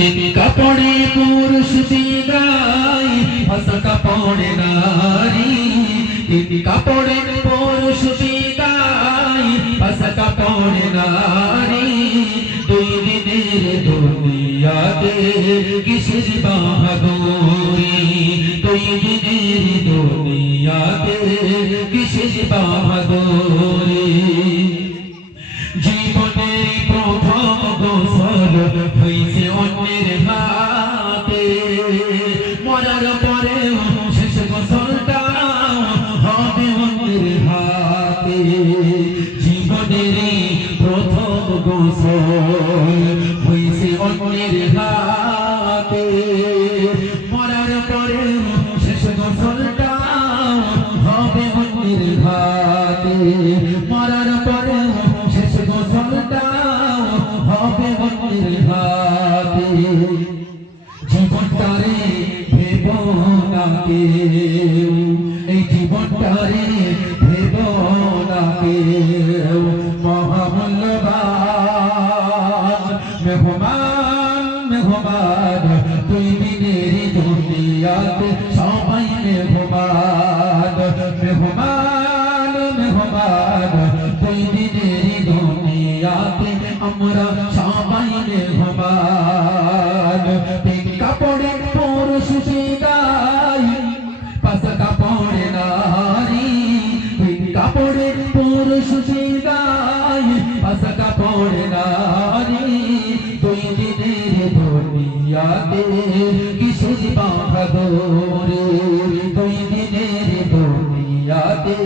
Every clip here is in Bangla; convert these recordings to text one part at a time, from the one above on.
তিন কাপড়ে পুরুষ বিদায় ভাষা কাপড়ে নারী তিন কাপড়ে পুরুষ বিদায় ভাষা কাপড়ে নারী দুই দিনের দুনিয়াতে কিসের বাহাদুরি দুই দিনের দুনিয়াতে কিসের বাহাদুরি জীবনের প্রথম গোসল হইছে অন্যের হাতে মরার পরে শেষ গোসলটা হবে অন্যের হাতে জীবনের প্রথম গোসল হইছে অন্যের হাতে মরার পরে শেষ গোসলটা হবে অন্যের হাতে মরার পরে শেষ গোসলটা হবে অন্যের হাতে জীবনটারে ভেব না কেউ এই জীবনটারে ভেব না কেউ মহামূল্যবান মেহমান মেহমান দুই দিনের দুনিয়াতে সবাই মেহমান মেহমান মেহমান দুই দিনের দুনিয়াতে আমরা সবাই মেহমান তিন কাপড়ে পুরুষ বিদায় পাঁচ কাপড়ে নারী তিন কাপড়ে পুরুষ বিদায় পাঁচ কাপড়ে নারী দুই দিনের দুনিয়াতে কিসের বাহাদুরি দুই দিনের দুনিয়াতে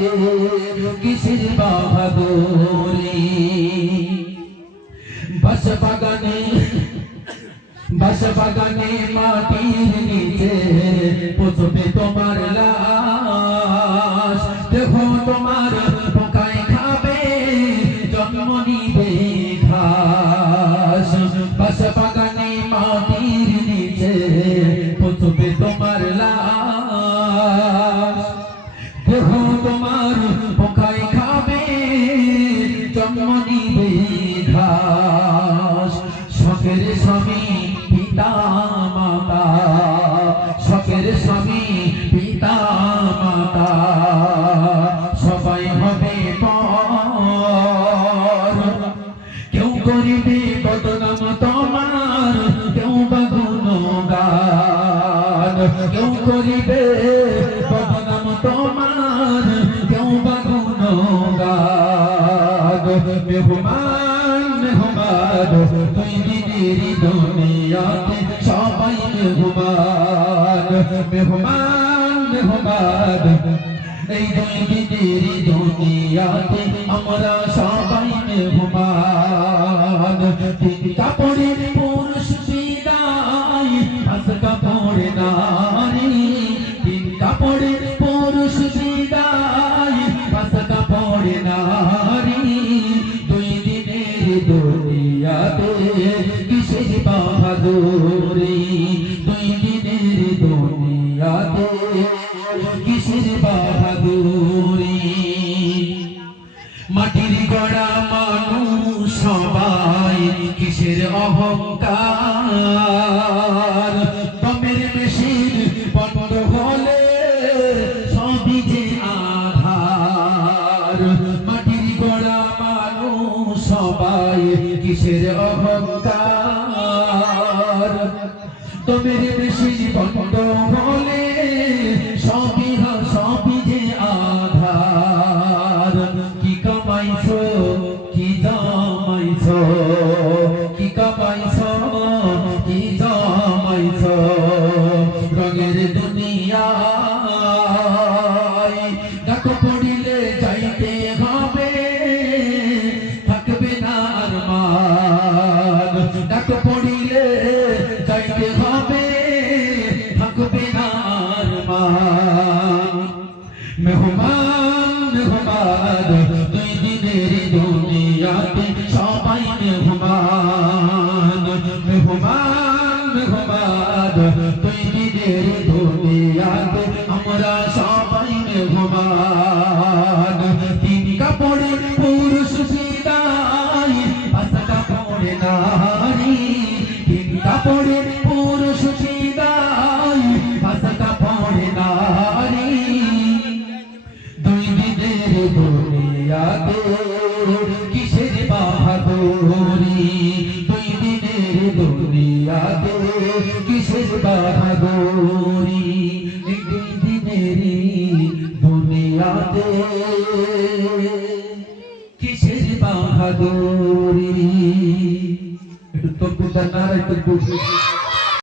কিসের বাহাদুরি বাস বাগানে মাটির নিচে পুছবে তোমার লাশ দেখো তোমার পোকায় খাবে জন্ম নিবে ঘাস বাস বাগানে মাটির নিচে পুছবে তোমার লাশ দেখো তোমার পোকায় খাবে জন্ম নিবে ঘাস শখের স্বামী পিতা মাতা শখের স্বামী পিতা মাতা সবাই হবে পর কেউ করিবে বদনাম তোমার কেউ বা গুণগান কেউ করিবে বদনাম তোমার কেউ বা গুণগান মেহমান মেহমান দুই দিনের দুনিয়াতে সবাই মেহমান মেহমান মেহমান এই দুই দিনের দুনিয়াতে আমরা সবাই মেহমান তিন কাপড়ে পুরুষ বিদায় পাঁচ কাপড়ে নারী তিন কাপড়ে পুরুষ বিদায় পাঁচ কাপড়ে নারী দুই দিনের দুনিয়াতে কিসের বাহাদুরি দুই দিনের দুনিয়াতে কিসের বাহাদুরি মাটির গড়া মানুষ সবাই কিসের অহংকার দমের মেশিন বন্ধ হলে সবই যে আধার মাটির গড়া মানুষ সবাই কিসের অহংকার দমের মেশিন বন্ধ হলে সবই যে আধার কি কামাইছো কি জামাইছো কি কামাইছো কি জামাইছো রঙের দুনিয়ায় ডাক পড়িলে যাইতে হবে থাকবে না আর মান ডাক পড়িলে যাইতে হবে থাকবে না আর মান মেহমান মেহমান দুই দিনের দুনিয়াতে সবাই মেহমান মেহমান মেহমান দুই দিনের দুনিয়াতে আমরা সবাই মেহমান তিন কাপড়ে পুরুষ বিদায় পাঁচ কাপড়ে নারী তিন কাপড়ে পড়ে পুরুষ বিদায় ফাঁসকা পড়ে নারী দুই দিনের দুনিয়াতে কিসের বাহাদুরি দুই দিনের দুনিয়াতে কিসের বাহাদুরি দুই দিনের দুনিয়াতে কিসের বাহাদুরি একটু তকবীর নারা একটু